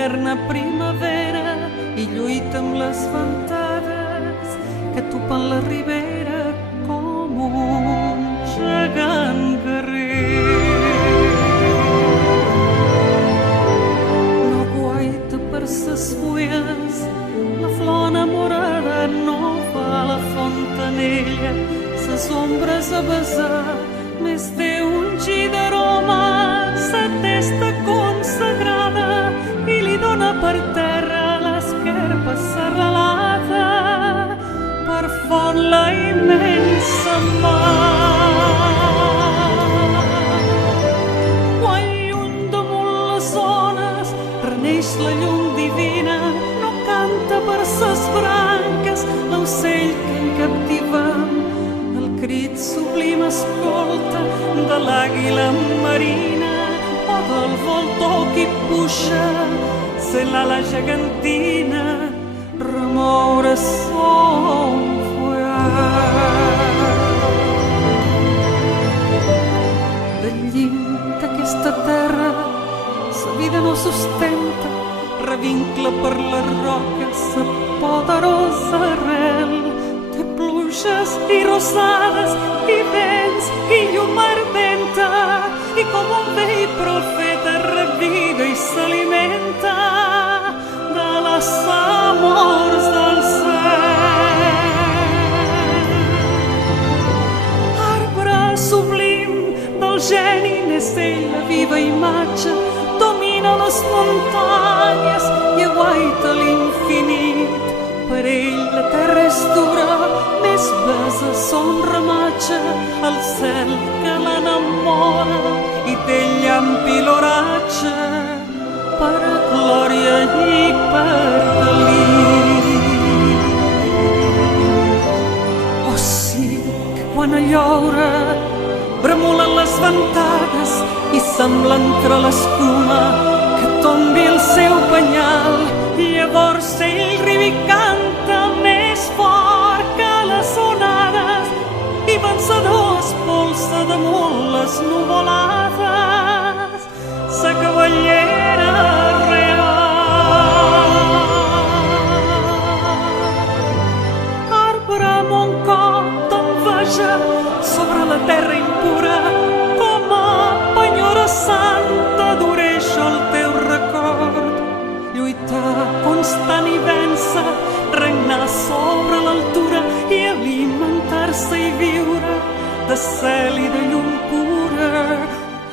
l'eterna primavera i lluita amb les ventades que topen la ribera com un gegant guerrer. No guaita per ses fulles, la flor enamorada no va a la fontanella, ses ombres a besar, més té un gi d'aroma, sa testa consagrada i li dona per terra l'esquerpa serralada per font la immensa mar. Quan lluny damunt les ones reneix la llum divina, no canta per ses branques l'ocell que en captiva, el crit sublim escolta de l'àguila marina o del voltor que puja sent l'ala gegantina remoure son fuet. Del llim d'aquesta terra sa vida no sustenta, revincla per les roques sa poderosa arrel, té pluges i rosades i vents i llum ardenta, i com un vell profeta reviva i s'alimenta de les amors del cel. Arbre sublim del geni n'és ell la viva imatge, domina les muntanyes i aguaita l'infinit. Per ell la terra és dura, més besa son ramatge, el cel que l'enamora i té llamp i l'oratge per glòria i per delit. Oh sí, que quan alloura bremulen les ventades i sembla entre l'escuma que tombi el seu penyal. Llavors ell riu i canta més fort que les onades i vencedor espolsa damunt les nuvolades sa cavallera real. Arbre amb un cop d'enveja sobre la terra impura, com a penyora santa adoreja el teu record. Lluitar constant i vèncer, regnar sobre l'altura i alimentar-se i viure de cel i de llum pura.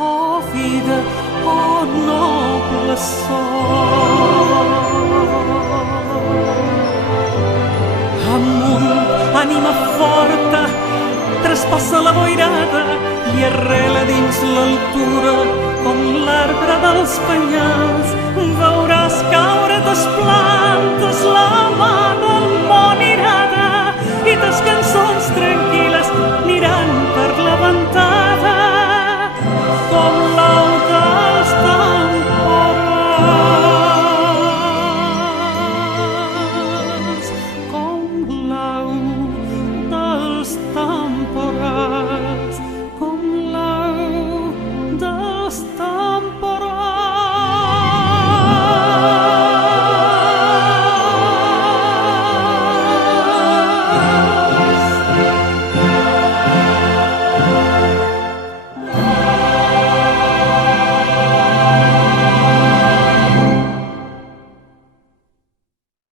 Oh vida, oh noble sol. Amunt, ànima forta, traspassa la boirada i arrela dins l'altura com l'arbre dels penyals.